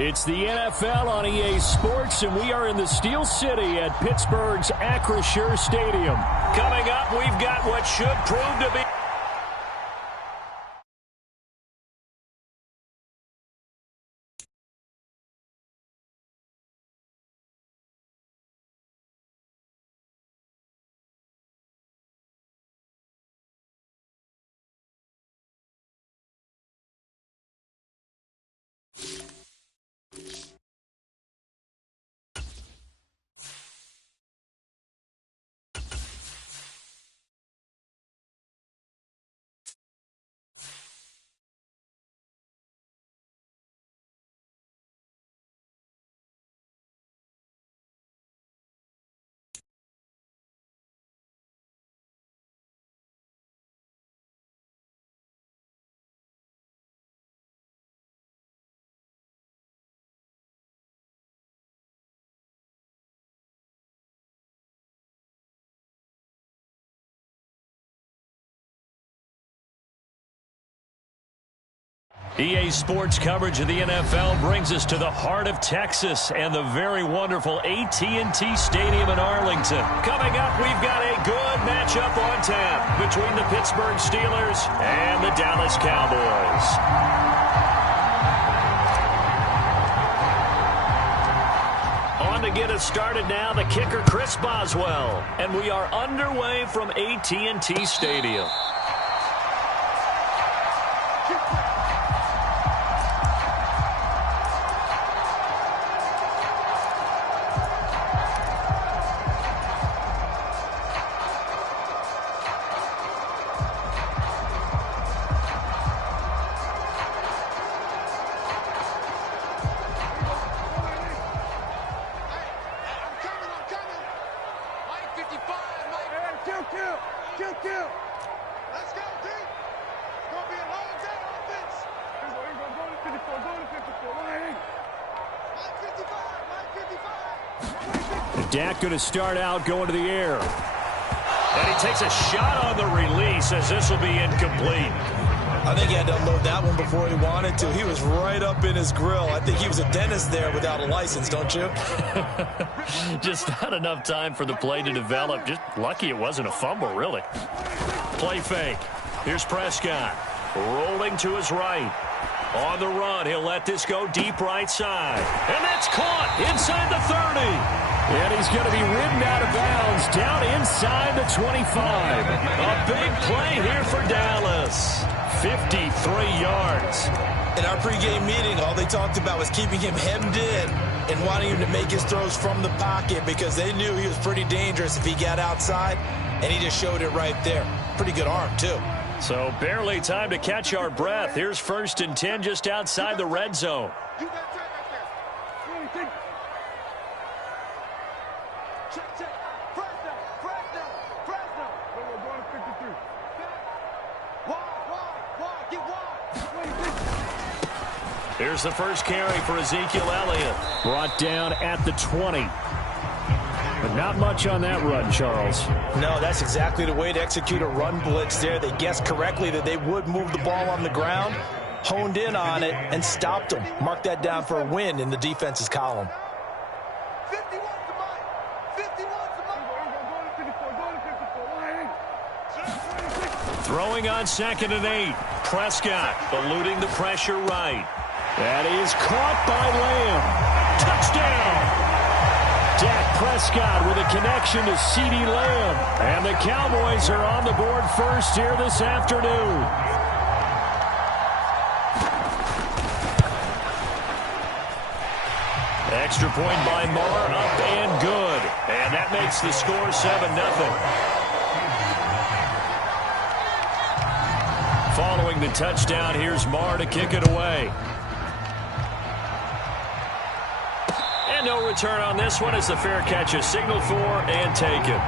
It's the NFL on EA Sports, and we are in the Steel City at Pittsburgh's Acrisure Stadium. Coming up, we've got what should prove to be... EA Sports coverage of the NFL brings us to the heart of Texas and the very wonderful AT&T Stadium in Arlington. Coming up, we've got a good matchup on tap between the Pittsburgh Steelers and the Dallas Cowboys. On to get us started now, the kicker Chris Boswell. And we are underway from AT&T Stadium. Dak going to start out going to the air. And he takes a shot on the release as this will be incomplete. I think he had to unload that one before he wanted to. He was right up in his grill. I think he was a dentist there without a license, don't you? Just not enough time for the play to develop. Just lucky it wasn't a fumble, really. Play fake. Here's Prescott. Rolling to his right. On the run, he'll let this go deep right side. And that's caught inside the 30. And he's going to be ridden out of bounds down inside the 25. A big play here for Dallas. 53 yards. In our pregame meeting, all they talked about was keeping him hemmed in and wanting him to make his throws from the pocket because they knew he was pretty dangerous if he got outside, and he just showed it right there. Pretty good arm, too. So barely time to catch our breath. Here's 1st and 10 just outside the red zone. Here's the first carry for Ezekiel Elliott. Brought down at the 20. But not much on that run, Charles. No, that's exactly the way to execute a run blitz there. They guessed correctly that they would move the ball on the ground, honed in on it, and stopped them. Mark that down for a win in the defense's column. Throwing on 2nd and 8. Prescott eluding the pressure right. That is caught by Lamb. Touchdown! Dak Prescott with a connection to CeeDee Lamb. And the Cowboys are on the board first here this afternoon. Extra point by Marr, up and good. And that makes the score 7-0. Following the touchdown, here's Marr to kick it away. And no return on this one as the fair catch is signaled for and taken.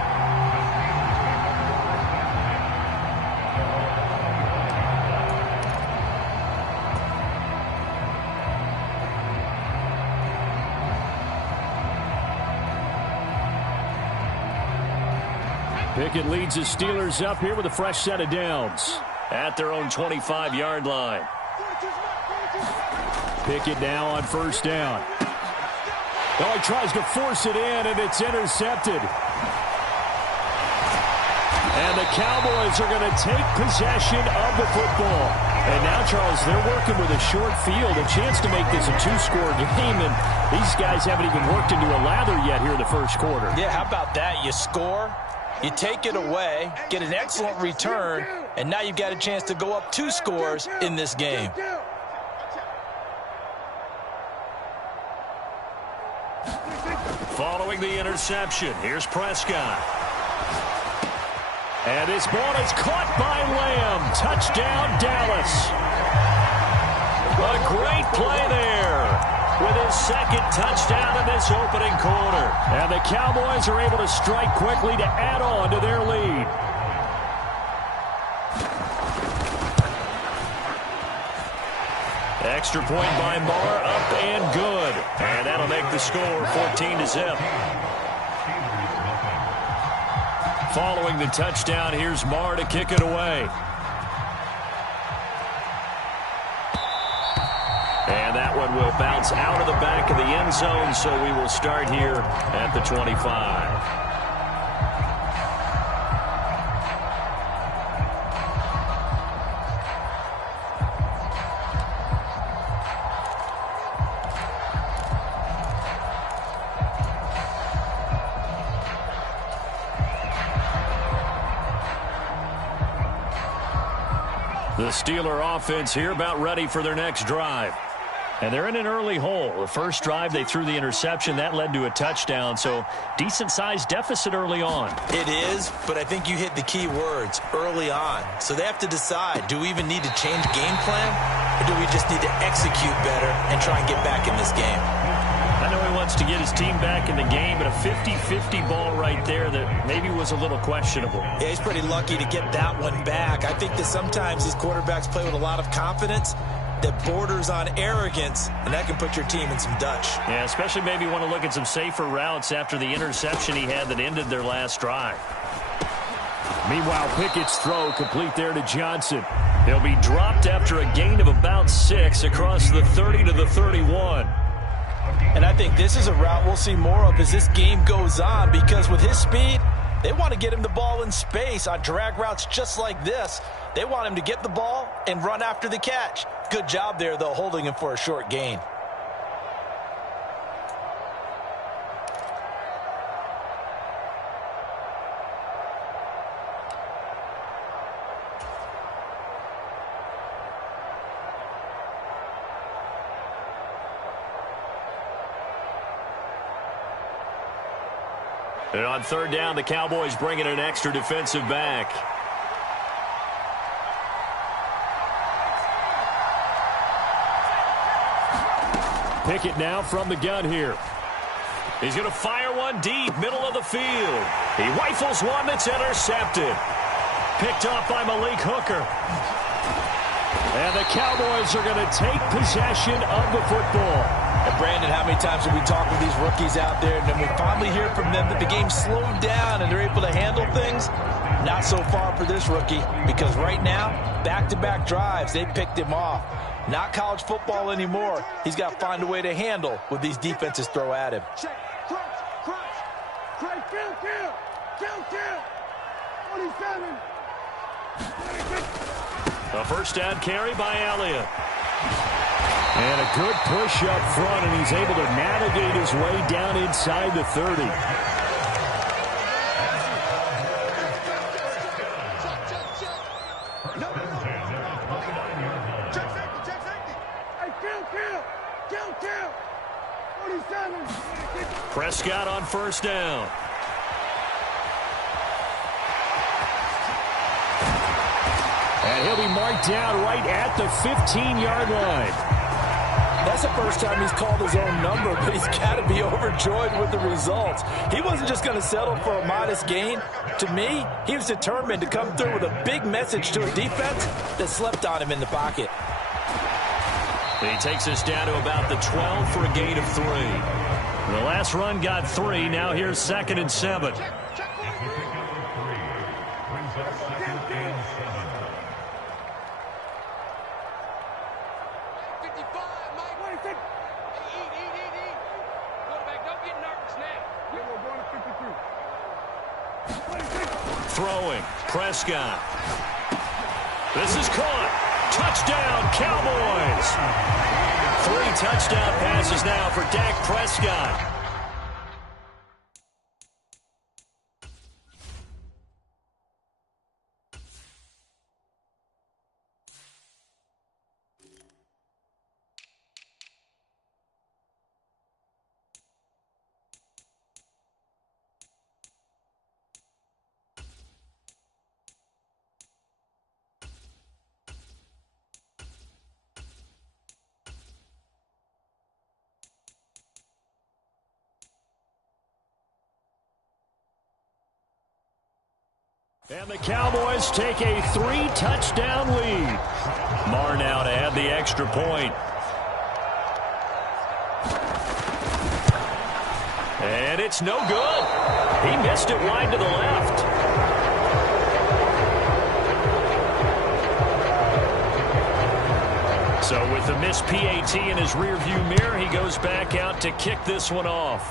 Pickett leads the Steelers up here with a fresh set of downs at their own 25-yard line. Pickett now on first down. Oh, he tries to force it in, and it's intercepted. And the Cowboys are going to take possession of the football. And now, Charles, they're working with a short field, a chance to make this a two-score game, and these guys haven't even worked into a lather yet here in the first quarter. Yeah, how about that? You score, you take it away, get an excellent return, and now you've got a chance to go up 2 scores in this game. Following the interception, here's Prescott. And this ball is caught by Lamb. Touchdown, Dallas. A great play there with his second touchdown in this opening quarter. And the Cowboys are able to strike quickly to add on to their lead. Extra point by Marr, up and good. And that'll make the score 14-0. Following the touchdown, here's Marr to kick it away. And that one will bounce out of the back of the end zone, so we will start here at the 25. The Steeler offense here about ready for their next drive. And they're in an early hole. The first drive, they threw the interception. That led to a touchdown, so decent-sized deficit early on. It is, but I think you hit the key words, early on. So they have to decide, do we even need to change game plan, or do we just need to execute better and try and get back in this game? I know he wants to get his team back in the game, but a 50-50 ball right there that maybe was a little questionable. Yeah, he's pretty lucky to get that one back. I think that sometimes these quarterbacks play with a lot of confidence that borders on arrogance, and that can put your team in some Dutch. Yeah, especially maybe want to look at some safer routes after the interception he had that ended their last drive. Meanwhile, Pickett's throw complete there to Johnson. He'll be dropped after a gain of about 6 across the 30 to the 31. And I think this is a route we'll see more of as this game goes on, because with his speed, they want to get him the ball in space on drag routes just like this. They want him to get the ball and run after the catch. Good job there, though, holding him for a short gain. And on third down, the Cowboys bring in an extra defensive back. Pickett now from the gun here. He's going to fire one deep, middle of the field. He rifles one that's intercepted. Picked off by Malik Hooker. And the Cowboys are going to take possession of the football. And Brandon, how many times have we talked with these rookies out there, and then we finally hear from them that the game slowed down and they're able to handle things? Not so far for this rookie, because right now, back-to-back drives, they picked him off. Not college football anymore. He's got to find a way to handle what these defenses throw at him. Check, crunch, kill, 47. A first down carry by Elliott. And a good push up front, and he's able to navigate his way down inside the 30. Kill. 47. Prescott on first down. And he'll be marked down right at the 15-yard line. That's the first time he's called his own number, but he's got to be overjoyed with the results. He wasn't just going to settle for a modest gain. To me, he was determined to come through with a big message to a defense that slept on him in the pocket. He takes us down to about the 12 for a gain of 3. The last run got 3. Now here's 2nd and 7. 26. Eat. Quarterback, don't get nervous now. Yeah, we're going to 53. 26. Throwing. Prescott. This is caught. Touchdown, Cowboys. 3 touchdown passes now for Dak Prescott. And the Cowboys take a 3-touchdown lead. Marr now to add the extra point. And it's no good. He missed it wide to the left. So with the missed PAT in his rearview mirror, he goes back out to kick this one off.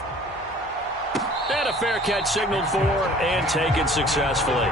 And a fair catch signaled for and taken successfully.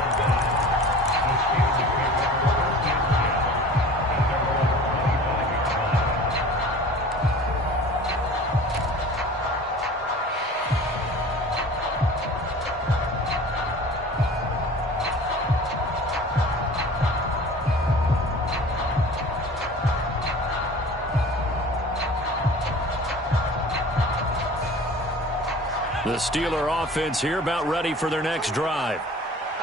The Steeler offense here about ready for their next drive.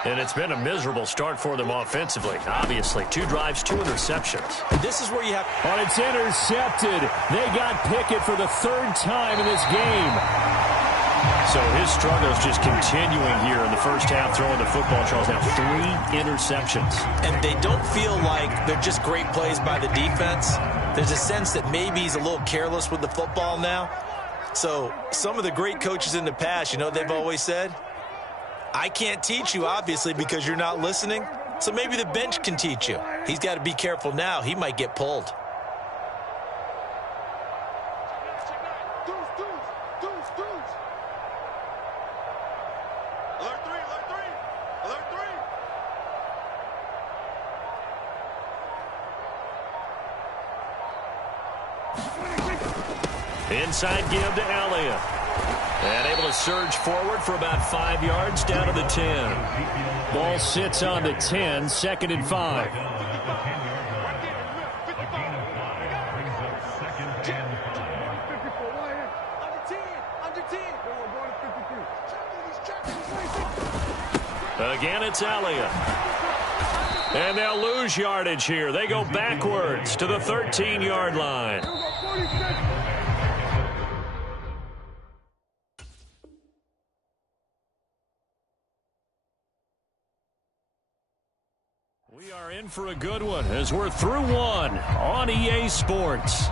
And it's been a miserable start for them offensively. Obviously, 2 drives, 2 interceptions. This is where you have... But it's intercepted. They got Pickett for the 3rd time in this game. So his struggles just continuing here in the first half, throwing the football. Charles, now 3 interceptions. And they don't feel like they're just great plays by the defense. There's a sense that maybe he's a little careless with the football now. So some of the great coaches in the past, you know what they've always said? I can't teach you, obviously, because you're not listening. So maybe the bench can teach you. He's got to be careful now. He might get pulled. Inside give to Elliott. And able to surge forward for about 5 yards down to the 10. Ball sits on the 10, 2nd and 5. Again, it's Elliott. And they'll lose yardage here. They go backwards to the 13-yard line. We are in for a good one as we're through one on EA Sports.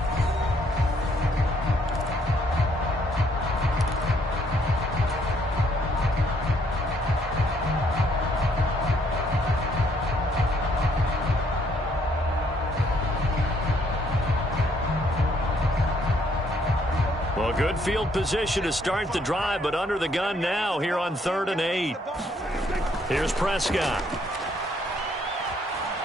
Well, good field position to start the drive, but under the gun now here on 3rd and 8. Here's Prescott.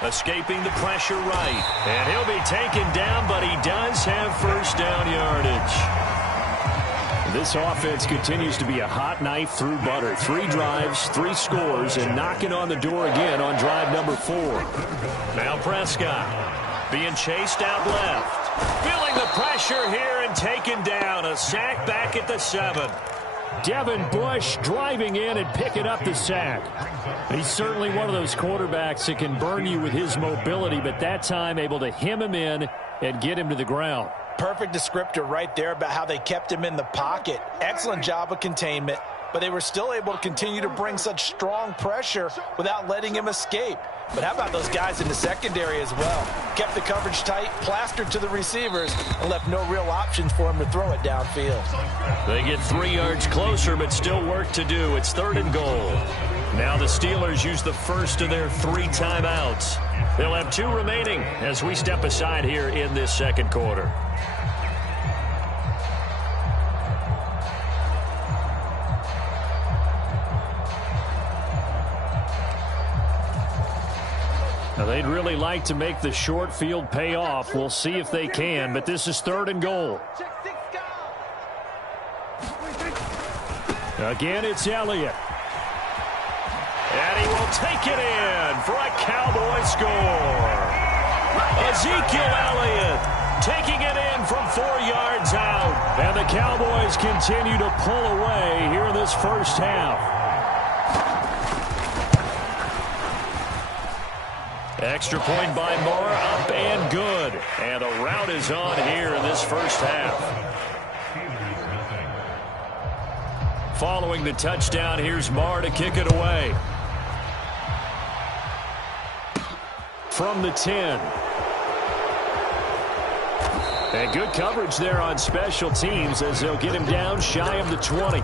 Escaping the pressure right. And he'll be taken down, but he does have first down yardage. This offense continues to be a hot knife through butter. 3 drives, 3 scores, and knocking on the door again on drive number 4. Now Prescott being chased out left. Feeling the pressure here and taken down. A sack back at the 7. Devin Bush driving in and picking up the sack. He's certainly one of those quarterbacks that can burn you with his mobility, but that time able to hem him in and get him to the ground. Perfect descriptor right there about how they kept him in the pocket. Excellent job of containment. but they were still able to continue to bring such strong pressure without letting him escape. But how about those guys in the secondary as well? Kept the coverage tight, plastered to the receivers, and left no real options for him to throw it downfield. They get 3 yards closer, but still work to do. It's 3rd and goal. Now the Steelers use the first of their 3 timeouts. They'll have 2 remaining as we step aside here in this second quarter. Now, they'd really like to make the short field pay off. We'll see if they can, but this is 3rd and goal. Again, it's Elliott. And he will take it in for a Cowboy score. Ezekiel Elliott taking it in from 4 yards out. And the Cowboys continue to pull away here in this first half. Extra point by Moore, up and good. And the route is on here in this first half. Following the touchdown, here's Moore to kick it away. From the 10. And good coverage there on special teams as they'll get him down shy of the 20.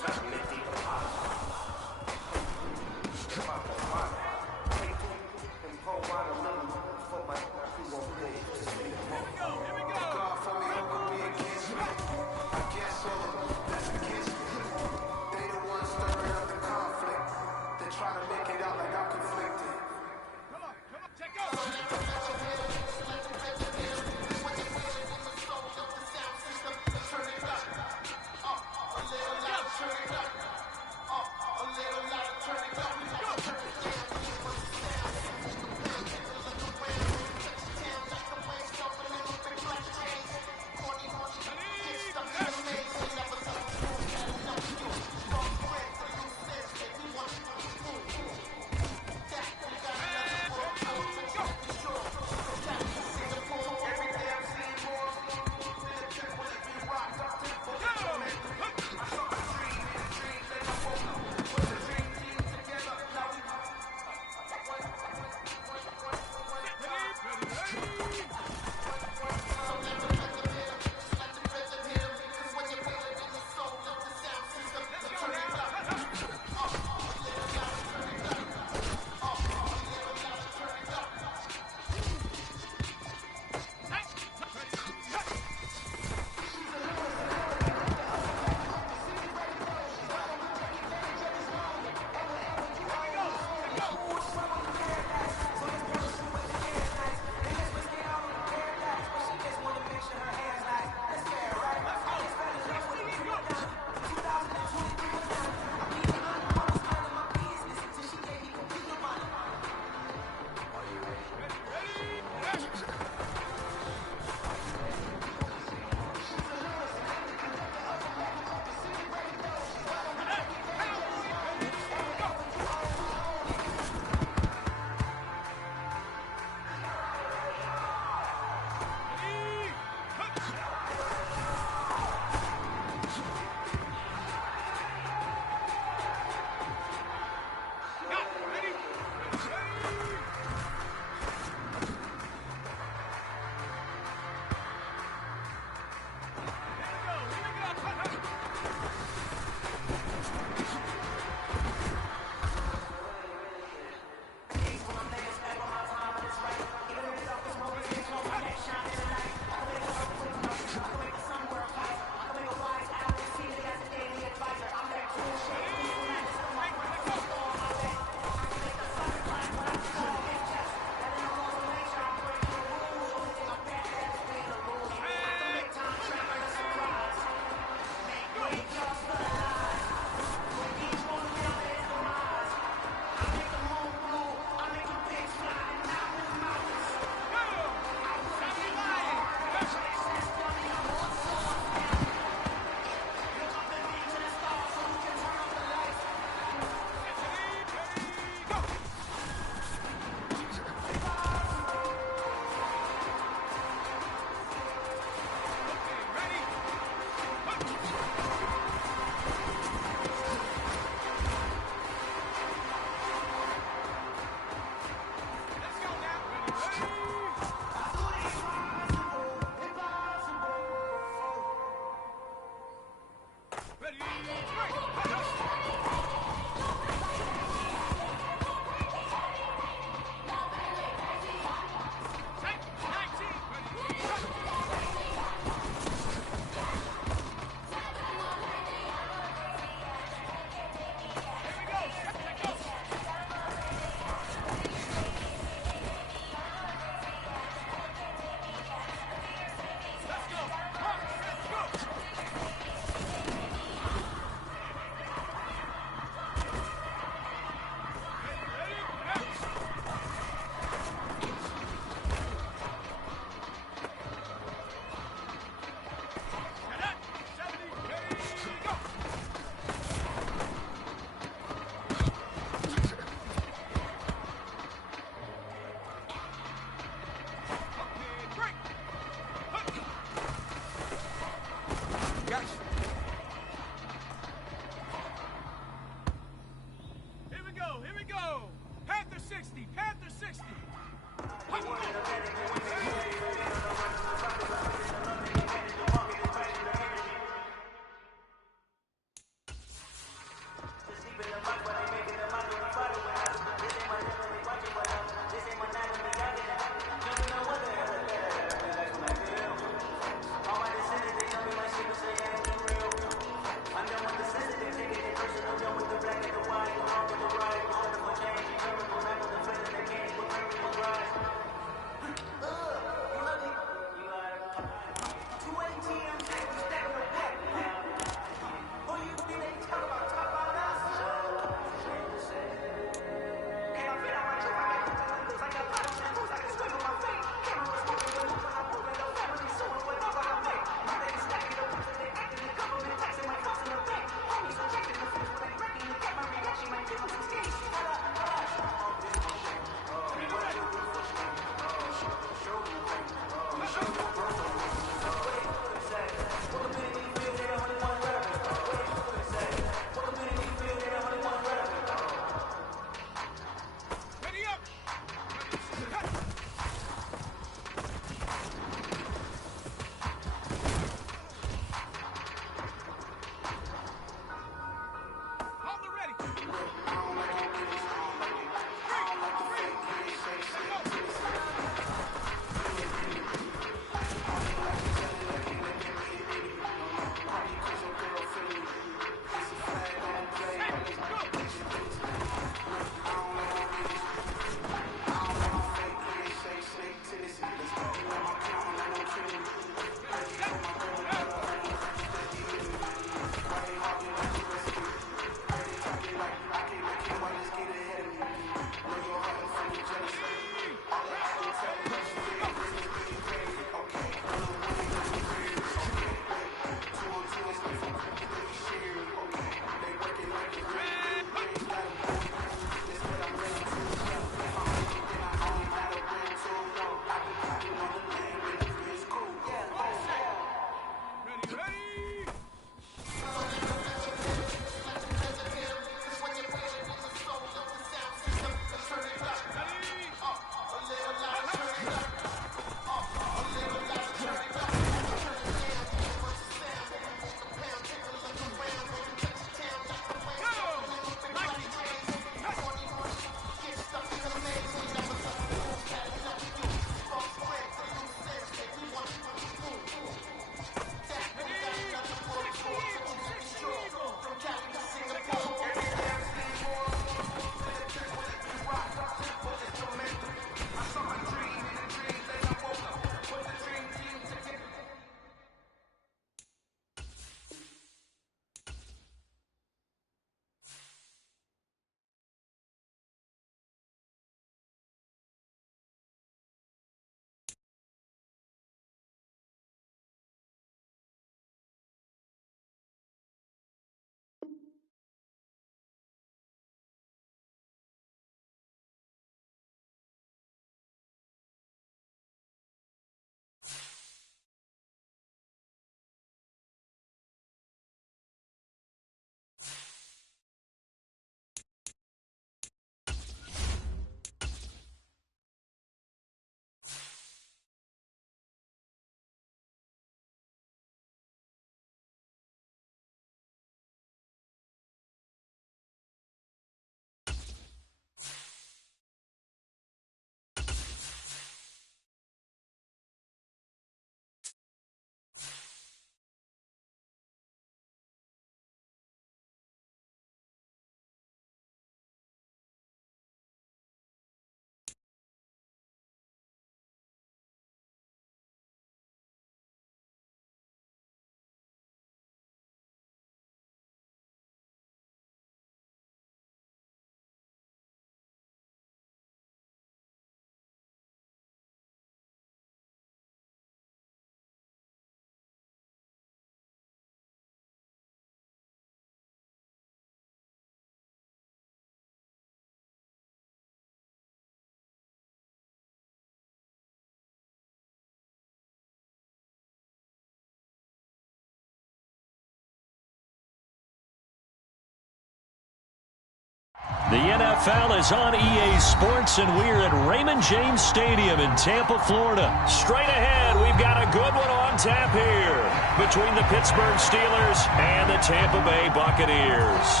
The NFL is on EA Sports, and we're at Raymond James Stadium in Tampa, Florida. Straight ahead, we've got a good one on tap here between the Pittsburgh Steelers and the Tampa Bay Buccaneers.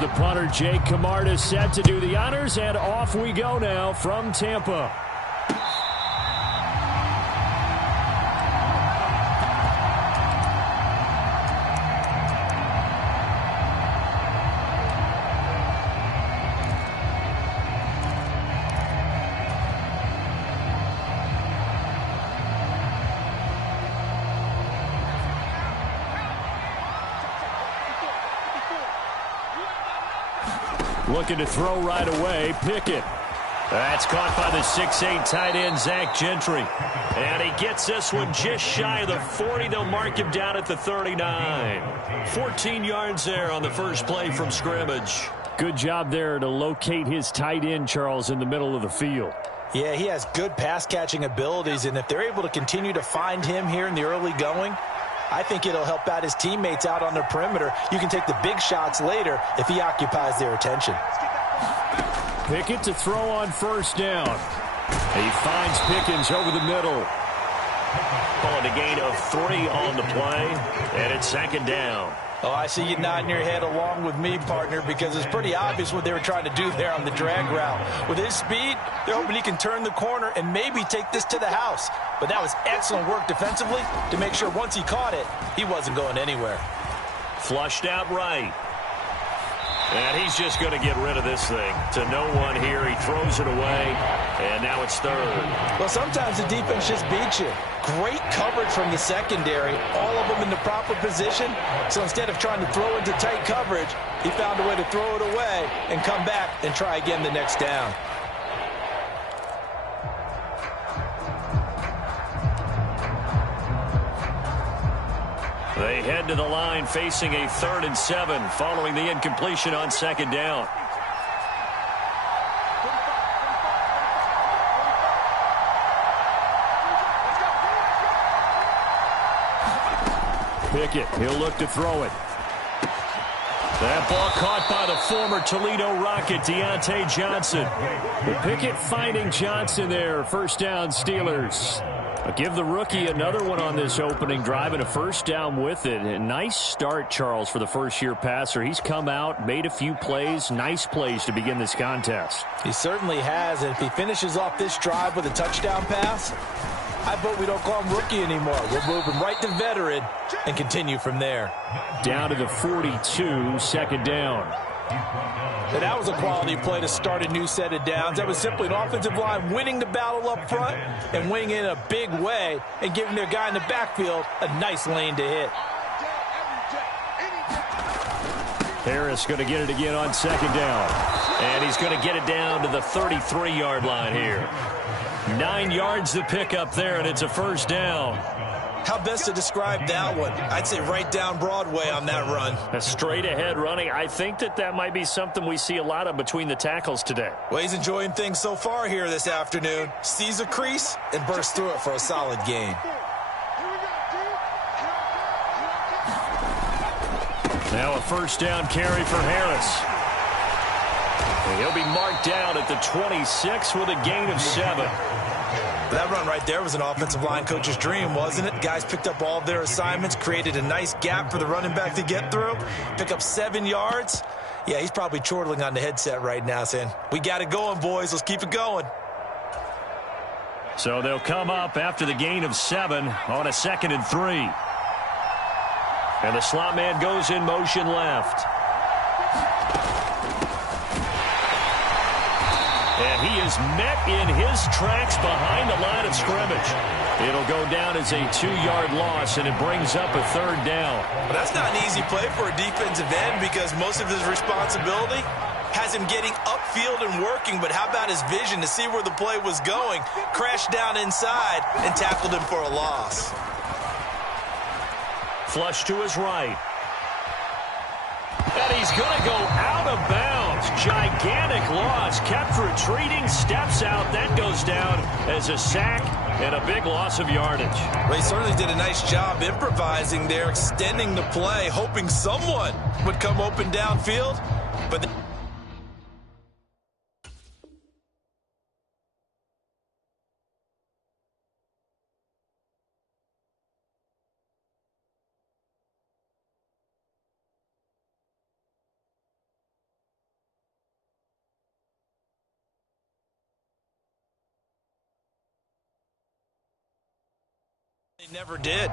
The punter, Jake Camarda, set to do the honors, and off we go now from Tampa. Looking to throw right away, Pickett. That's caught by the 6'8" tight end, Zach Gentry. And he gets this one just shy of the 40. They'll mark him down at the 39. 14 yards there on the first play from scrimmage. Good job there to locate his tight end, Charles, in the middle of the field. Yeah, he has good pass-catching abilities, and if they're able to continue to find him here in the early going, I think it'll help out his teammates out on the perimeter. You can take the big shots later if he occupies their attention. Pickett to throw on first down. He finds Pickens over the middle. Calling a gain of 3 on the play, and it's second down. Oh, I see you nodding your head along with me, partner, because it's pretty obvious what they were trying to do there on the drag route. With his speed, they're hoping he can turn the corner and maybe take this to the house. But that was excellent work defensively to make sure once he caught it, he wasn't going anywhere. Flushed out right. And he's just going to get rid of this thing. To no one here. He throws it away, and now it's third. Well, sometimes the defense just beats you. Great coverage from the secondary, all of them in the proper position. So instead of trying to throw into tight coverage, he found a way to throw it away and come back and try again the next down. They head to the line facing a 3rd and 7 following the incompletion on second down. Pickett, he'll look to throw it. That ball caught by the former Toledo Rocket, Deontay Johnson. But Pickett finding Johnson there. First down, Steelers. I'll give the rookie another one on this opening drive and a first down with it. A nice start, Charles, for the first-year passer. He's come out, made a few plays, nice plays to begin this contest. He certainly has, and if he finishes off this drive with a touchdown pass, I vote we don't call him rookie anymore. We'll move him right to veteran and continue from there. Down to the 42, second down. And that was a quality play to start a new set of downs. That was simply an offensive line winning the battle up front and winning it in a big way and giving their guy in the backfield a nice lane to hit. Harris going to get it again on second down. And he's going to get it down to the 33-yard line here. 9 yards to pick up there, and it's a first down. How best to describe that one? I'd say right down Broadway on that run. A straight ahead running. I think that might be something we see a lot of between the tackles today. Well, he's enjoying things so far here this afternoon. Sees a crease and bursts through it for a solid gain. Now a first down carry for Harris. And he'll be marked down at the 26 with a gain of 7. That run right there was an offensive line coach's dream, wasn't it? Guys picked up all of their assignments, created a nice gap for the running back to get through, pick up 7 yards. Yeah, he's probably chortling on the headset right now saying, we got it going, boys. Let's keep it going. So they'll come up after the gain of 7 on a 2nd and 3. And the slot man goes in motion left. And he is was met in his tracks behind the line of scrimmage. It'll go down as a 2-yard loss, and it brings up a 3rd down. Well, that's not an easy play for a defensive end because most of his responsibility has him getting upfield and working, but how about his vision to see where the play was going, crashed down inside, and tackled him for a loss. Flush to his right. And he's going to go out of bounds. Gigantic loss. Kept retreating. Steps out. That goes down as a sack and a big loss of yardage. Well, he certainly did a nice job improvising there, extending the play, hoping someone would come open downfield. But they never did.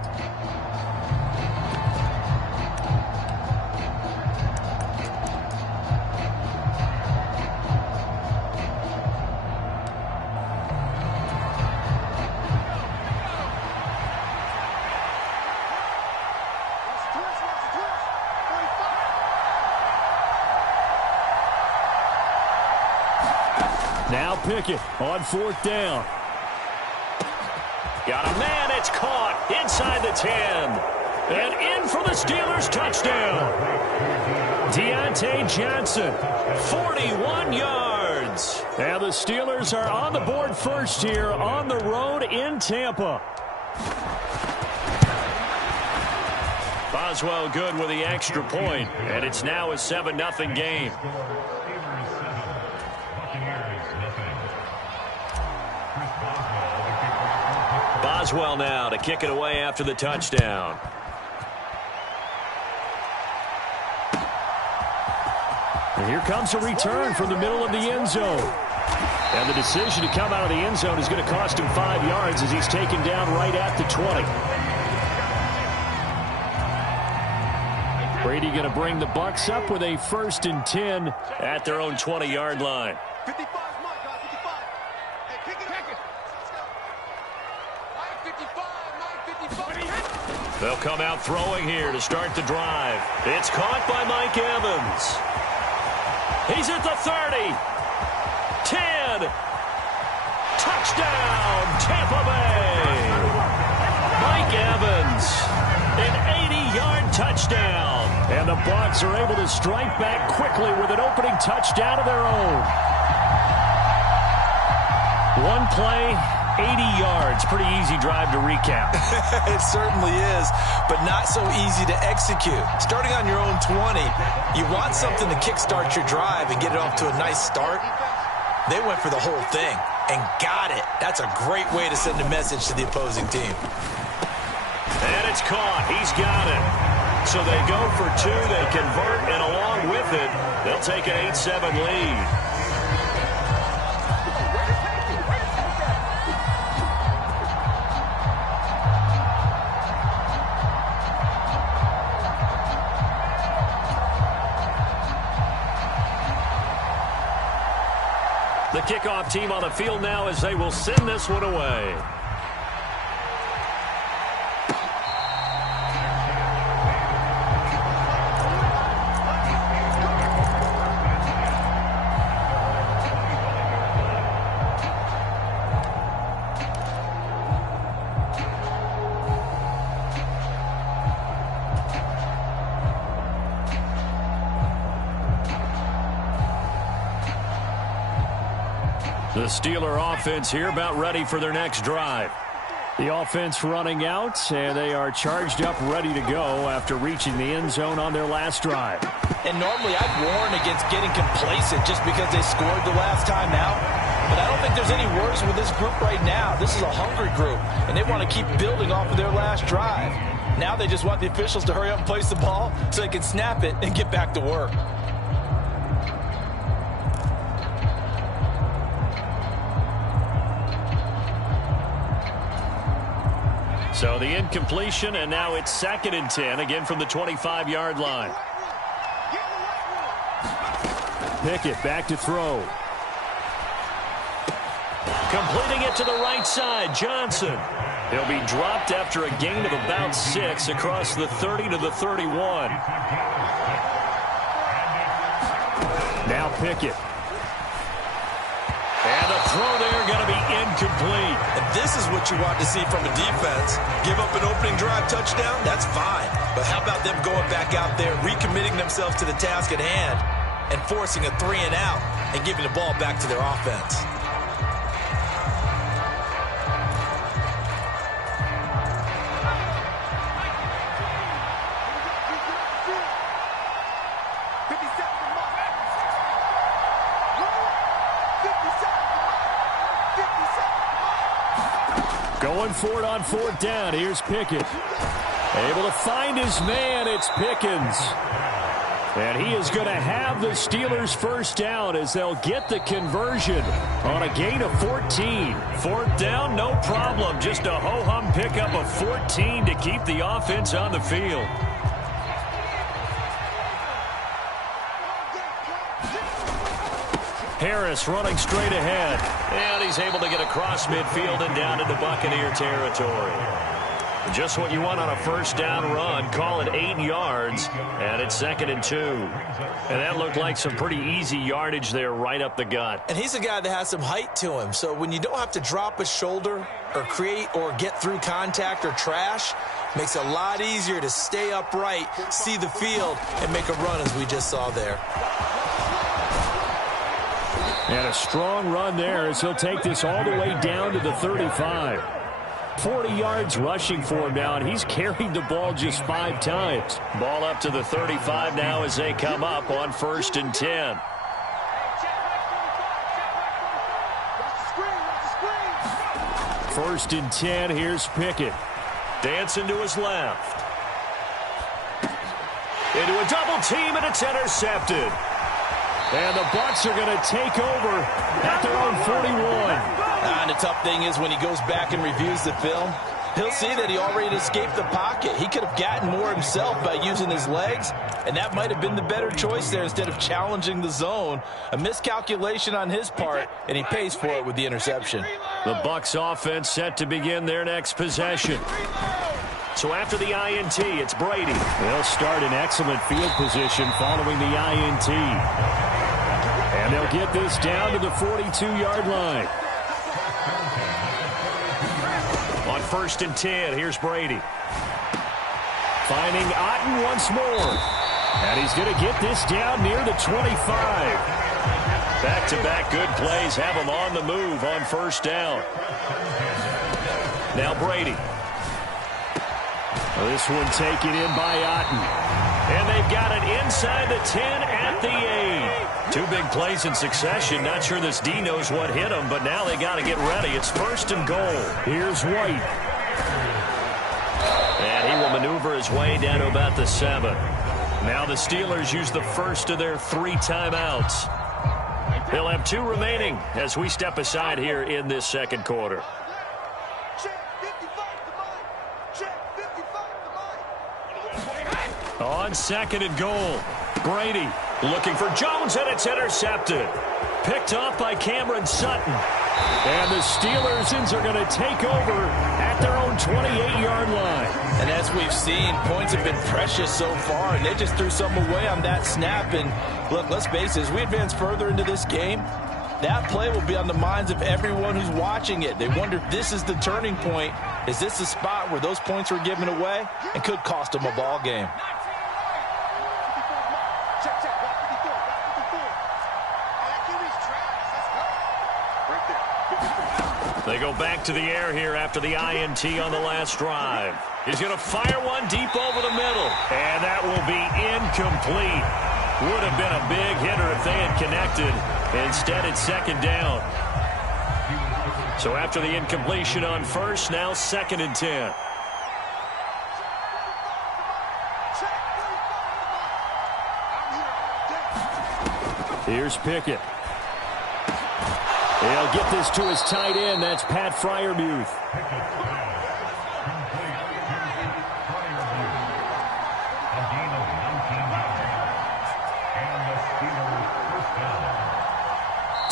Now Pickett on 4th down. Got a man, it's caught inside the 10. And in for the Steelers touchdown. Deontay Johnson, 41 yards. And the Steelers are on the board first here on the road in Tampa. Boswell good with the extra point, and it's now a 7-0 game. Boswell now to kick it away after the touchdown. And here comes a return from the middle of the end zone. And the decision to come out of the end zone is going to cost him 5 yards as he's taken down right at the 20. Brady going to bring the Bucs up with a 1st and 10 at their own 20-yard line. 55, Mike, 55. Hey, kick it. They'll come out throwing here to start the drive. It's caught by Mike Evans. He's at the 30. 10. Touchdown, Tampa Bay. Mike Evans, an 80-yard touchdown. And the Bucs are able to strike back quickly with an opening touchdown of their own. One play, 80 yards. Pretty easy drive to recap. It certainly is, but not so easy to execute. Starting on your own 20, you want something to kickstart your drive and get it off to a nice start. They went for the whole thing and got it. That's a great way to send a message to the opposing team. And it's caught. He's got it. So they go for 2. They convert, and along with it, they'll take an 8-7 lead. The kickoff team on the field now as they will send this one away. The Steeler offense here about ready for their next drive. The offense running out, and they are charged up, ready to go after reaching the end zone on their last drive. And normally I'd warn against getting complacent just because they scored the last time out. But I don't think there's any worries with this group right now. This is a hungry group, and they want to keep building off of their last drive. Now they just want the officials to hurry up and place the ball so they can snap it and get back to work. So the incompletion, and now it's 2nd and 10, again from the 25-yard line. Pickett back to throw. Completing it to the right side, Johnson. He'll be dropped after a gain of about 6 across the 30 to the 31. Now Pickett. And the throw there going to be incomplete. And this is what you want to see from a defense. Give up an opening drive touchdown, that's fine. But how about them going back out there, recommitting themselves to the task at hand, and forcing a 3 and out and giving the ball back to their offense. Going for it on 4th down. Here's Pickett. Able to find his man. It's Pickens. And he is going to have the Steelers first down as they'll get the conversion on a gain of 14. 4th down, no problem. Just a ho-hum pickup of 14 to keep the offense on the field. Harris running straight ahead. And he's able to get across midfield and down into Buccaneer territory. Just what you want on a first down run. Call it 8 yards. And it's 2nd and 2. And that looked like some pretty easy yardage there right up the gut. And he's a guy that has some height to him. So when you don't have to drop a shoulder or create or get through contact or trash, makes it a lot easier to stay upright, see the field, and make a run as we just saw there. And a strong run there as he'll take this all the way down to the 35. 40 yards rushing for him now, and he's carried the ball just 5 times. Ball up to the 35 now as they come up on 1st and 10. First and 10, here's Pickett. Dancing to his left. Into a double team, and it's intercepted. And the Bucs are going to take over at their own 41. And the tough thing is when he goes back and reviews the film, he'll see that he already escaped the pocket. He could have gotten more himself by using his legs, and that might have been the better choice there instead of challenging the zone. A miscalculation on his part, and he pays for it with the interception. The Bucs offense set to begin their next possession. So after the INT, it's Brady. They'll start in excellent field position following the INT. And they'll get this down to the 42-yard line. On 1st and 10, here's Brady. Finding Otten once more. And he's going to get this down near the 25. Back-to-back good plays have him on the move on 1st down. Now Brady. This one taken in by Otten. And they've got it inside the 10 at the 8. 2 big plays in succession. Not sure this D knows what hit him, but now they got to get ready. It's 1st and goal. Here's White. And he will maneuver his way down to about the 7. Now the Steelers use the first of their 3 timeouts. They'll have 2 remaining as we step aside here in this 2nd quarter. On 2nd and goal, Brady looking for Jones, and it's intercepted. Picked off by Cameron Sutton. And the Steelers are going to take over at their own 28-yard line. And as we've seen, points have been precious so far, and they just threw some away on that snap. And look, let's face it, as we advance further into this game, that play will be on the minds of everyone who's watching it. They wonder if this is the turning point. Is this the spot where those points were given away and could cost them a ball game? They go back to the air here after the INT on the last drive. He's going to fire one deep over the middle. And that will be incomplete. Would have been a big hitter if they had connected. Instead, it's 2nd down. So after the incompletion on 1st, now 2nd and 10. Here's Pickett. He'll get this to his tight end. That's Pat Freiermuth.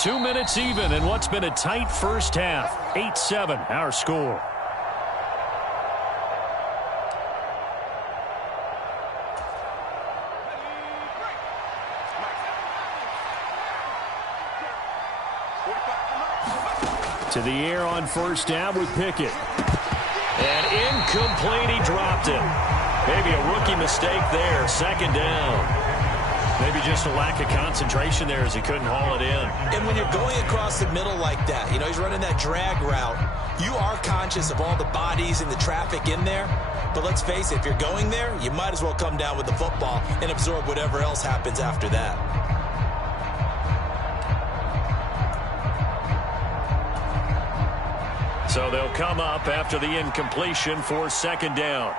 2 minutes even in what's been a tight first half. 8-7 our score. To the air on first down with Pickett. And incomplete, he dropped it. Maybe a rookie mistake there, second down. Maybe just a lack of concentration there as he couldn't haul it in. And when you're going across the middle like that, you know, he's running that drag route, you are conscious of all the bodies and the traffic in there. But let's face it, if you're going there, you might as well come down with the football and absorb whatever else happens after that. So they'll come up after the incompletion for second down.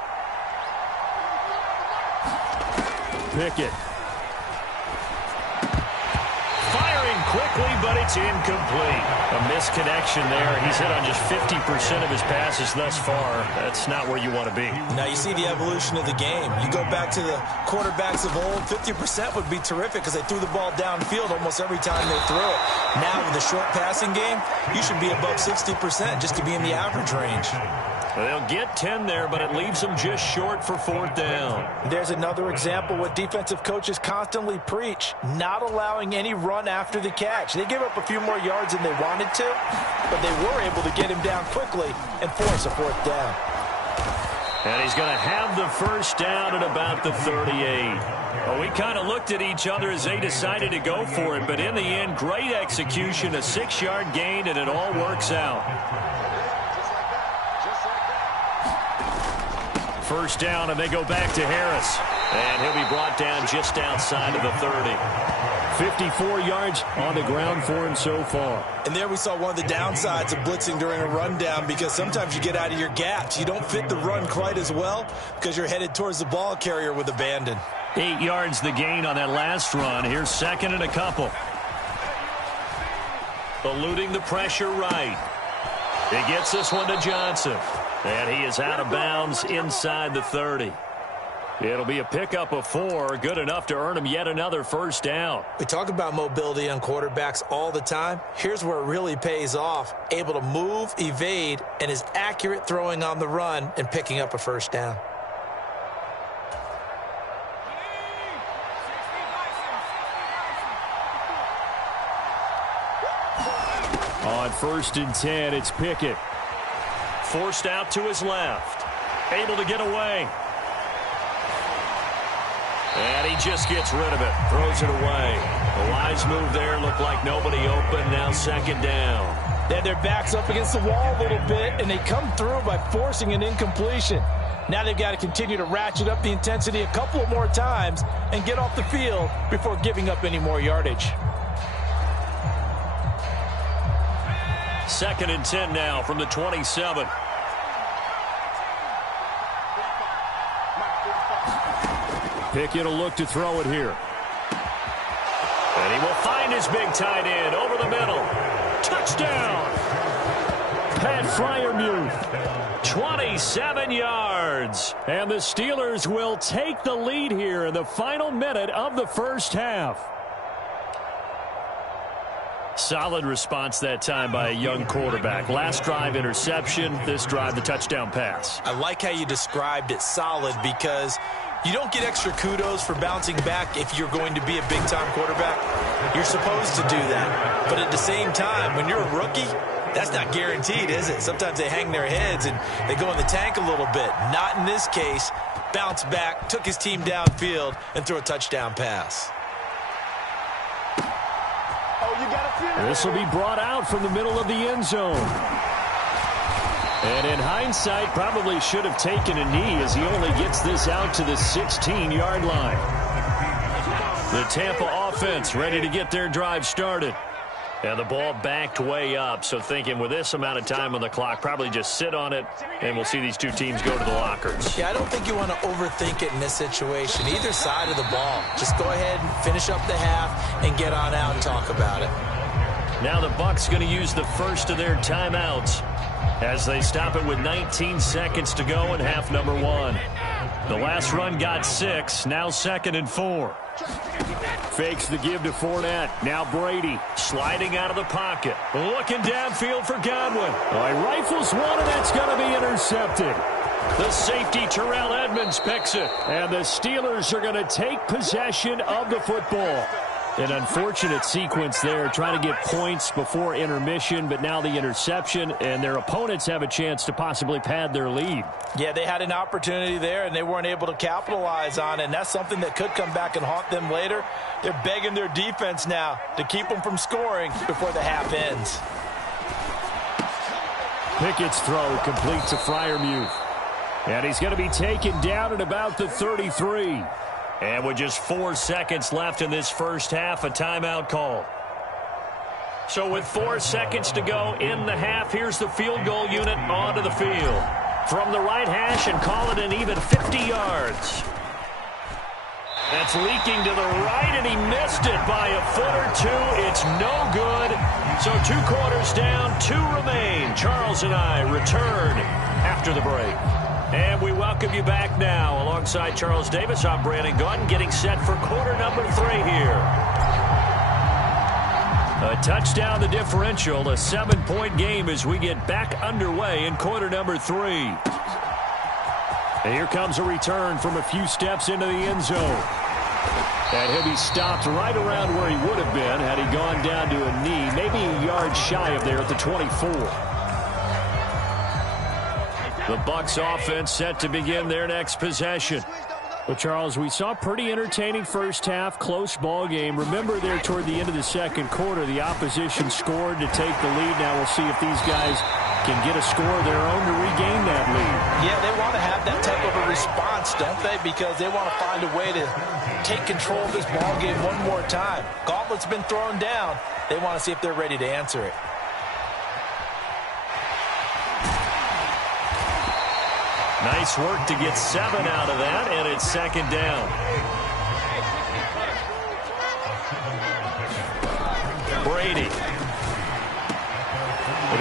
Pickett. Firing quickly, but it's incomplete. A misconnection there. He's hit on just 50% of his passes thus far. That's not where you want to be. Now you see the evolution of the game. You go back to the quarterbacks of old, 50% would be terrific because they threw the ball downfield almost every time they threw it. Now with the short passing game, you should be above 60% just to be in the average range. They'll get 10 there, but it leaves them just short for fourth down. There's another example what defensive coaches constantly preach, not allowing any run after the catch. They gave up a few more yards than they wanted to, but they were able to get him down quickly and force a fourth down. And he's going to have the first down at about the 38. Well, we kind of looked at each other as they decided to go for it, but in the end, great execution, a 6-yard gain, and it all works out. First down, and they go back to Harris. And he'll be brought down just outside of the 30. 54 yards on the ground for him so far. And there we saw one of the downsides of blitzing during a rundown because sometimes you get out of your gaps. You don't fit the run quite as well because you're headed towards the ball carrier with abandon. 8 yards the gain on that last run. Here's second and a couple. Eluding the pressure right. He gets this one to Johnson. And he is out of bounds inside the 30. It'll be a pickup of 4, good enough to earn him yet another first down. We talk about mobility on quarterbacks all the time. Here's where it really pays off. Able to move, evade, and is accurate throwing on the run and picking up a first down. On first and 10, it's Pickett. Forced out to his left. Able to get away. And he just gets rid of it. Throws it away. A wise move there. Looked like nobody open. Now second down. They had their backs up against the wall a little bit, and they come through by forcing an incompletion. Now they've got to continue to ratchet up the intensity a couple of more times and get off the field before giving up any more yardage. Second and 10 now from the 27. Pickett will look to throw it here. And he will find his big tight end over the middle. Touchdown! Pat Freiermuth, 27 yards. And the Steelers will take the lead here in the final minute of the first half. Solid response that time by a young quarterback. Last drive, interception. This drive, the touchdown pass. I like how you described it, solid, because you don't get extra kudos for bouncing back if you're going to be a big-time quarterback. You're supposed to do that. But at the same time, when you're a rookie, that's not guaranteed, is it? Sometimes they hang their heads and they go in the tank a little bit. Not in this case. Bounced back, took his team downfield, and threw a touchdown pass. This will be brought out from the middle of the end zone. And in hindsight, probably should have taken a knee as he only gets this out to the 16-yard line. The Tampa offense ready to get their drive started. And the ball backed way up, so thinking with this amount of time on the clock, probably just sit on it, and we'll see these two teams go to the lockers. Yeah, I don't think you want to overthink it in this situation. Either side of the ball. Just go ahead and finish up the half and get on out and talk about it. Now the Bucs going to use the first of their timeouts as they stop it with 19 seconds to go in half number 1. The last run got 6, now second and 4. Fakes the give to Fournette. Now Brady sliding out of the pocket. Looking downfield for Godwin. Oh, he rifles one, and that's going to be intercepted. The safety, Terrell Edmonds, picks it. And the Steelers are going to take possession of the football. An unfortunate sequence there, trying to get points before intermission, but now the interception, and their opponents have a chance to possibly pad their lead. Yeah, they had an opportunity there, and they weren't able to capitalize on it, and that's something that could come back and haunt them later. They're begging their defense now to keep them from scoring before the half ends. Pickett's throw complete to Freiermuth. And he's going to be taken down at about the 33. And with just 4 seconds left in this first half, a timeout call. So with 4 seconds to go in the half, here's the field goal unit onto the field. From the right hash, and call it an even 50 yards. That's leaking to the right, and he missed it by a foot or two. It's no good. So 2 quarters down, 2 remain. Charles and I return after the break. And we welcome you back now. Alongside Charles Davis, I'm Brandon Gaudin, getting set for quarter number 3 here. A touchdown, the differential, a 7-point game as we get back underway in quarter number 3. And here comes a return from a few steps into the end zone. And he'll be stopped right around where he would have been had he gone down to a knee, maybe a yard shy of there at the 24. The Bucs offense set to begin their next possession. Well, Charles, we saw a pretty entertaining first half, close ball game. Remember there toward the end of the second quarter, the opposition scored to take the lead. Now we'll see if these guys can get a score of their own to regain that lead. Yeah, they want to have that type of a response, don't they? Because they want to find a way to take control of this ball game one more time. Gauntlet's been thrown down. They want to see if they're ready to answer it. Nice work to get 7 out of that, and it's second down. Brady.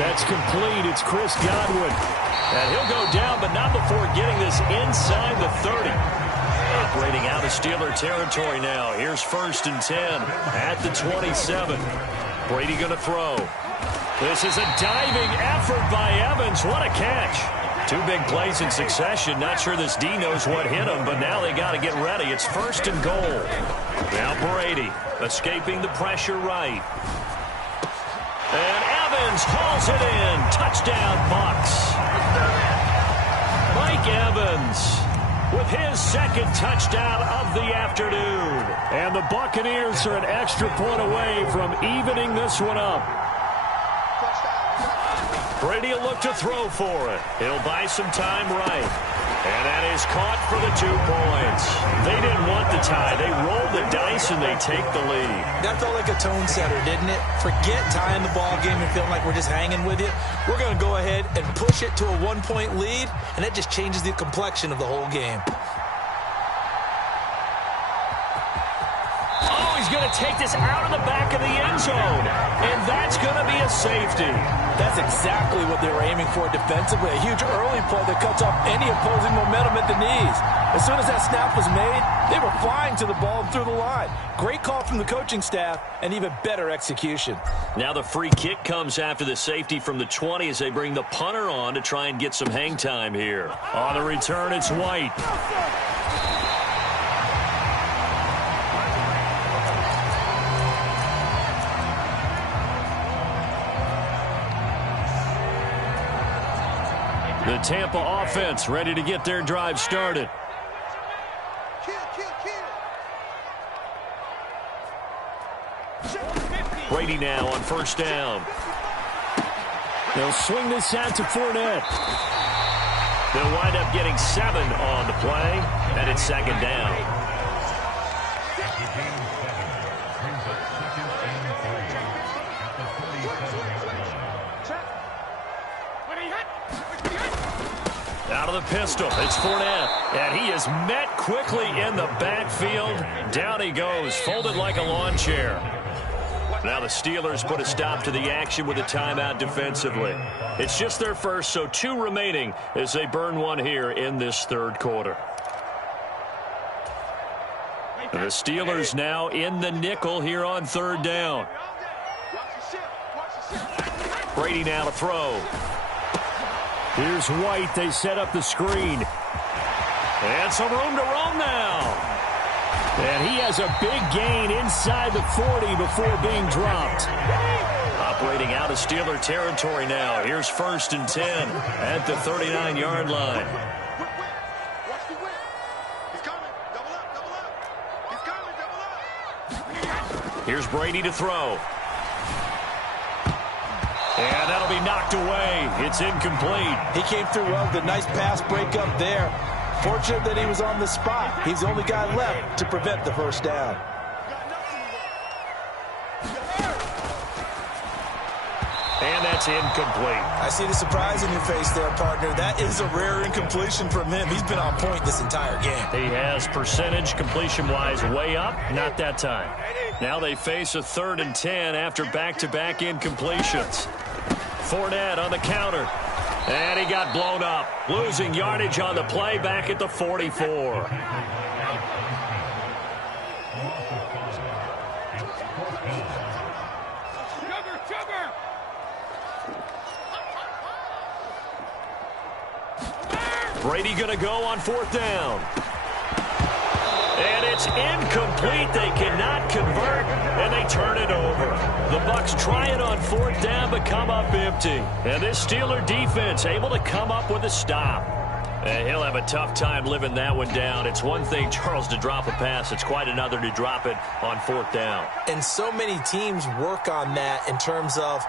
That's complete. It's Chris Godwin. And he'll go down, but not before getting this inside the 30. Operating out of Steeler territory now. Here's 1st and 10 at the 27. Brady going to throw. This is a diving effort by Evans. What a catch. 2 big plays in succession. Not sure this D knows what hit him, but now they got to get ready. It's 1st and goal. Now Brady escaping the pressure right. And Evans hauls it in. Touchdown, Bucs. Mike Evans with his 2nd touchdown of the afternoon. And the Buccaneers are an extra point away from evening this one up. Brady will look to throw for it. He'll buy some time right. And that is caught for the 2 points. They didn't want the tie. They rolled the dice and they take the lead. That felt like a tone setter, didn't it? Forget tying the ball game and feeling like we're just hanging with you. We're going to go ahead and push it to a 1-point lead, and that just changes the complexion of the whole game. Oh, he's going to take this out of the back of the end zone. And that's going to be a safety. That's exactly what they were aiming for defensively. A huge early play that cuts off any opposing momentum at the knees. As soon as that snap was made, they were flying to the ball and through the line. Great call from the coaching staff and even better execution. Now the free kick comes after the safety from the 20 as they bring the punter on to try and get some hang time here. On the return, it's White. The Tampa offense ready to get their drive started. Brady now on 1st down. They'll swing this out to Fournette. They'll wind up getting 7 on the play, and it's 2nd down. Out of the pistol, it's Fournette, and he is met quickly in the backfield. Down he goes, folded like a lawn chair. Now the Steelers put a stop to the action with a timeout defensively. It's just their first, so 2 remaining as they burn one here in this 3rd quarter. The Steelers now in the nickel here on third down. Brady now to throw. Here's White. They set up the screen. And some room to roam now. And he has a big gain inside the 40 before being dropped. Operating out of Steeler territory now. Here's 1st and 10 at the 39-yard line. Here's Brady to throw. And that'll be knocked away. It's incomplete. He came through well with a nice pass breakup there. Fortunate that he was on the spot. He's the only guy left to prevent the first down. And that's incomplete. I see the surprise in your face there, partner. That is a rare incompletion from him. He's been on point this entire game. He has percentage completion-wise way up. Not that time. Now they face a 3rd and 10 after back-to-back incompletions. Fournette on the counter. And he got blown up. Losing yardage on the play back at the 44. Brady going to go on 4th down. And it's incomplete. They cannot convert, and they turn it over. The Bucs try it on 4th down, but come up empty. And this Steeler defense able to come up with a stop. And he'll have a tough time living that one down. It's one thing, Charles, to drop a pass. It's quite another to drop it on 4th down. And so many teams work on that in terms of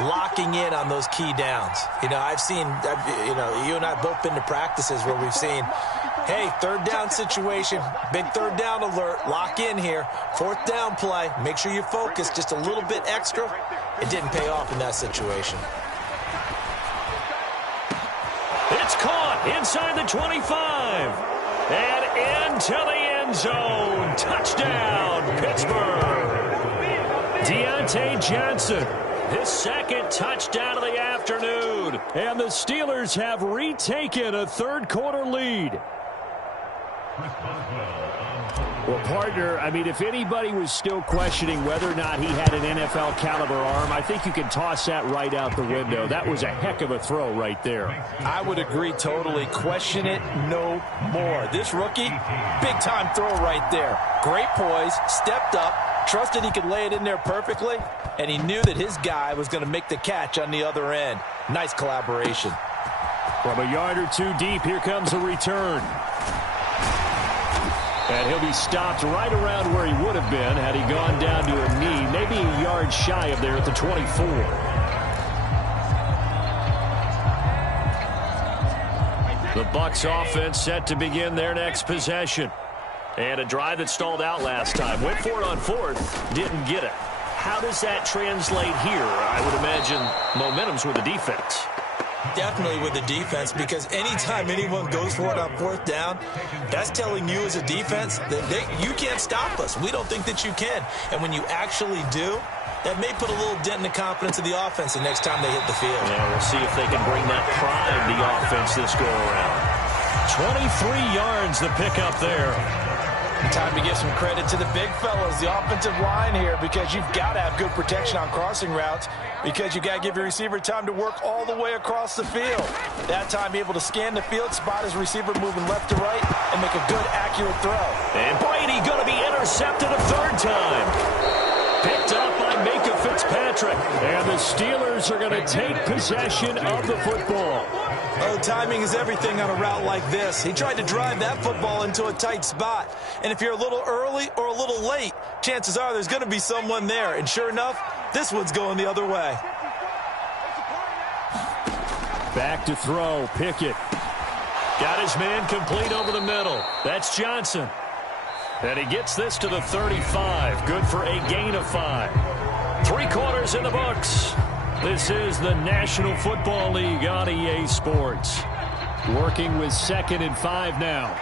locking in on those key downs. You know, you and I have both been to practices where we've seen, hey, 3rd down situation, big 3rd down alert, lock in here, 4th down play, make sure you focus just a little bit extra. It didn't pay off in that situation. It's caught inside the 25 and into the end zone. Touchdown, Pittsburgh. Deontay Johnson. His 2nd touchdown of the afternoon. And the Steelers have retaken a 3rd quarter lead. Well, partner, I mean, if anybody was still questioning whether or not he had an NFL caliber arm, I think you can toss that right out the window. That was a heck of a throw right there. I would agree totally. Question it no more. This rookie, big-time throw right there. Great poise, stepped up, trusted he could lay it in there perfectly, and he knew that his guy was going to make the catch on the other end. Nice collaboration. From a yard or two deep, here comes a return. And he'll be stopped right around where he would have been had he gone down to a knee, maybe a yard shy of there at the 24. The Bucs offense set to begin their next possession. And a drive that stalled out last time. Went for it on 4th, didn't get it. How does that translate here? I would imagine momentum's with the defense. Definitely with the defense, because anytime anyone goes for it on 4th down, that's telling you as a defense that you can't stop us. We don't think that you can. And when you actually do, that may put a little dent in the confidence of the offense the next time they hit the field. Yeah, we'll see if they can bring that pride to the offense this go-around. 23 yards the pickup there. Time to give some credit to the big fellas, the offensive line here, because you've got to have good protection on crossing routes, because you've got to give your receiver time to work all the way across the field. That time, be able to scan the field, spot his receiver moving left to right, and make a good, accurate throw. And Brady going to be intercepted a 3rd time. Picked up by Micah Fitzpatrick. And the Steelers are going to take possession of the football. Oh, timing is everything on a route like this. He tried to drive that football into a tight spot. And if you're a little early or a little late, chances are there's going to be someone there. And sure enough, this one's going the other way. Back to throw, Pickett. Got his man complete over the middle. That's Johnson. And he gets this to the 35. Good for a gain of 5. 3 quarters in the books. This is the National Football League on EA Sports. Working with 2nd and 5 now.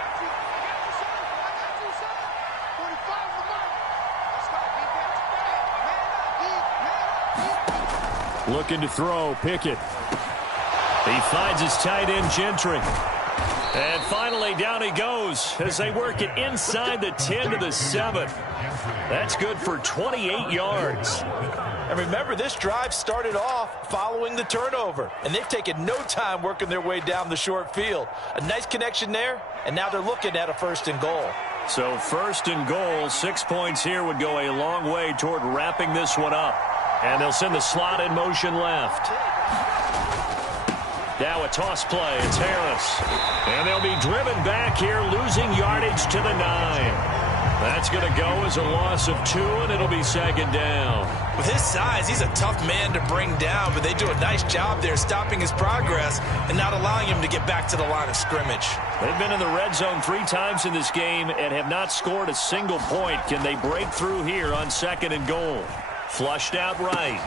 Looking to throw, Pickett. He finds his tight end, Gentry. And finally, down he goes as they work it inside the 10 to the 7. That's good for 28 yards. And remember, this drive started off following the turnover, and they've taken no time working their way down the short field. A nice connection there, and now they're looking at a 1st and goal. So 1st and goal, 6 points here would go a long way toward wrapping this one up. And they'll send the slot in motion left. Now a toss play. It's Harris. And they'll be driven back here, losing yardage to the 9. That's going to go as a loss of 2, and it'll be 2nd down. With his size, he's a tough man to bring down, but they do a nice job there stopping his progress and not allowing him to get back to the line of scrimmage. They've been in the red zone 3 times in this game and have not scored a single point. Can they break through here on 2nd and goal? Flushed out right.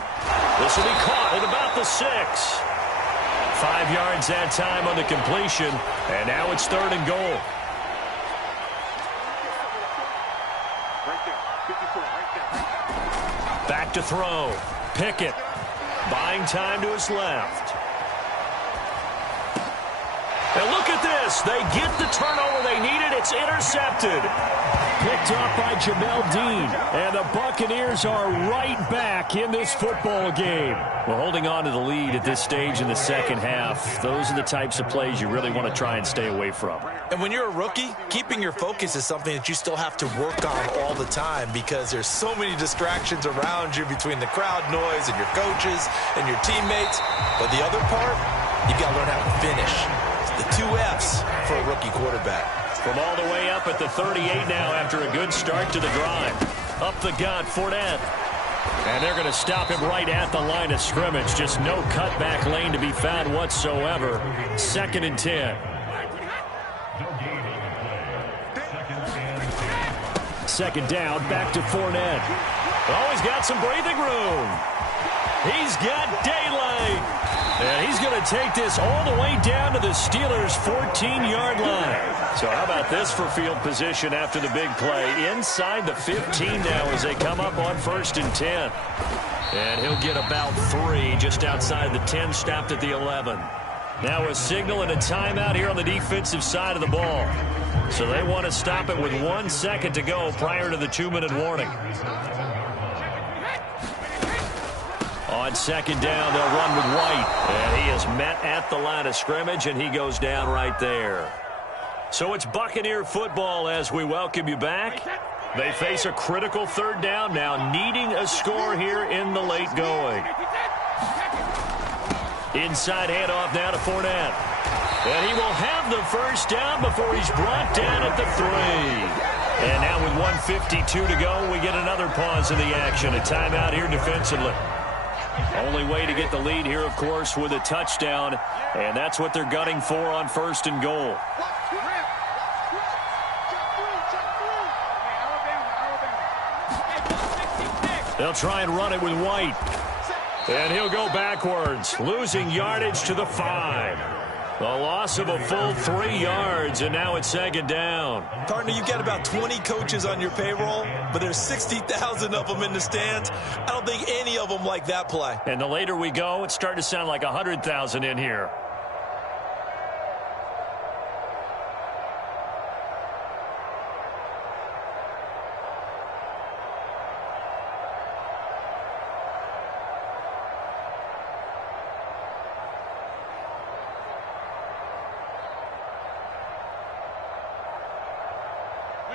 This will be caught at about the 6. 5 yards that time on the completion, and now it's 3rd and goal. Back to throw. Pickett buying time to his left. And look at this. They get the turnover they needed. It's intercepted. Picked up by Jamel Dean. And the Buccaneers are right back in this football game. Well, holding on to the lead at this stage in the 2nd half, those are the types of plays you really want to try and stay away from. And when you're a rookie, keeping your focus is something that you still have to work on all the time because there's so many distractions around you between the crowd noise and your coaches and your teammates. But the other part, you've got to learn how to finish. The 2 F's for a rookie quarterback. From all the way up at the 38 now after a good start to the drive. Up the gut, Fournette. And they're going to stop him right at the line of scrimmage. Just no cutback lane to be found whatsoever. 2nd and 10. 2nd down, back to Fournette. Oh, he's got some breathing room. He's got daylight. And he's going to take this all the way down to the Steelers' 14-yard line. So how about this for field position after the big play? Inside the 15 now as they come up on 1st and 10. And he'll get about 3 just outside the 10, stopped at the 11. Now a signal and a timeout here on the defensive side of the ball. So they want to stop it with 1 second to go prior to the 2-minute warning. On 2nd down, they'll run with White. And he is met at the line of scrimmage, and he goes down right there. So it's Buccaneer football as we welcome you back. They face a critical 3rd down now, needing a score here in the late going. Inside handoff now to Fournette. And he will have the 1st down before he's brought down at the 3. And now with 1:52 to go, we get another pause in the action. A timeout here defensively. Only way to get the lead here, of course, with a touchdown. And that's what they're gunning for on 1st and goal. They'll try and run it with White. And he'll go backwards, losing yardage to the 5. A loss of a full 3 yards, and now it's 2nd down. Partner, you've got about 20 coaches on your payroll, but there's 60,000 of them in the stands. I don't think any of them like that play. And the later we go, it's starting to sound like 100,000 in here.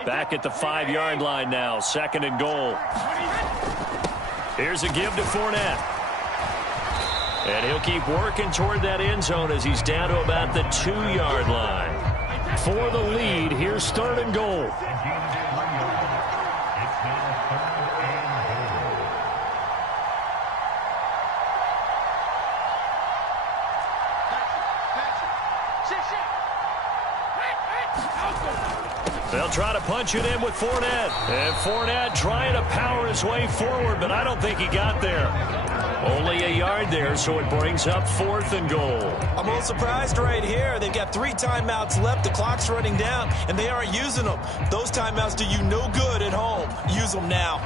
Back at the 5-yard line now, 2nd and goal. Here's a give to Fournette. And he'll keep working toward that end zone as he's down to about the 2-yard line. For the lead, here's 3rd and goal. They'll try to punch it in with Fournette. And Fournette trying to power his way forward, but I don't think he got there. Only a yard there, so it brings up 4th and goal. I'm a little surprised right here. They've got 3 timeouts left. The clock's running down, and they aren't using them. Those timeouts do you no good at home. Use them now.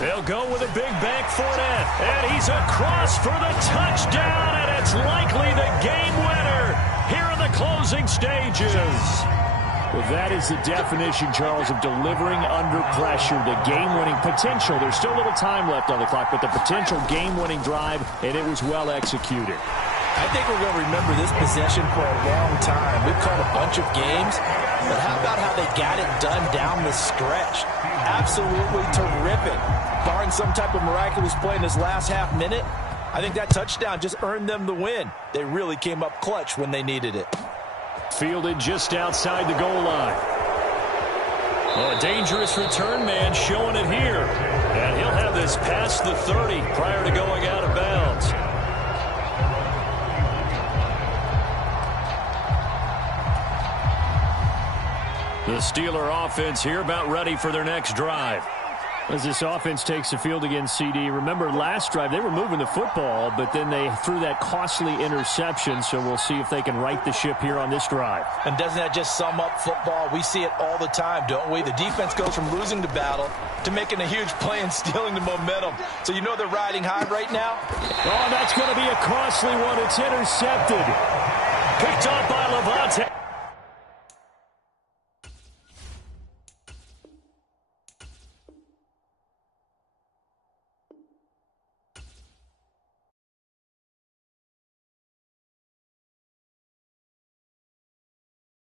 They'll They'll go with a big bank for it. And he's across for the touchdown, and it's likely the game winner here in the closing stages. Well, that is the definition, Charles, of delivering under pressure. The game-winning potential. There's still a little time left on the clock, but the potential game-winning drive, and it was well executed. I think we're going to remember this possession for a long time. We've caught a bunch of games, but how about how they got it done down the stretch? Absolutely terrific. Barring some type of miraculous play in this last half minute, I think that touchdown just earned them the win. They really came up clutch when they needed it. Fielded just outside the goal line. Oh, a dangerous return man showing it here. And he'll have this past the 30 prior to going out of bounds. The Steeler offense here about ready for their next drive. As this offense takes the field against CD, remember last drive they were moving the football, but then they threw that costly interception, so we'll see if they can right the ship here on this drive. And doesn't that just sum up football? We see it all the time, don't we? The defense goes from losing the battle to making a huge play and stealing the momentum. So you know they're riding high right now? Oh, that's going to be a costly one. It's intercepted. Picked up by Levante.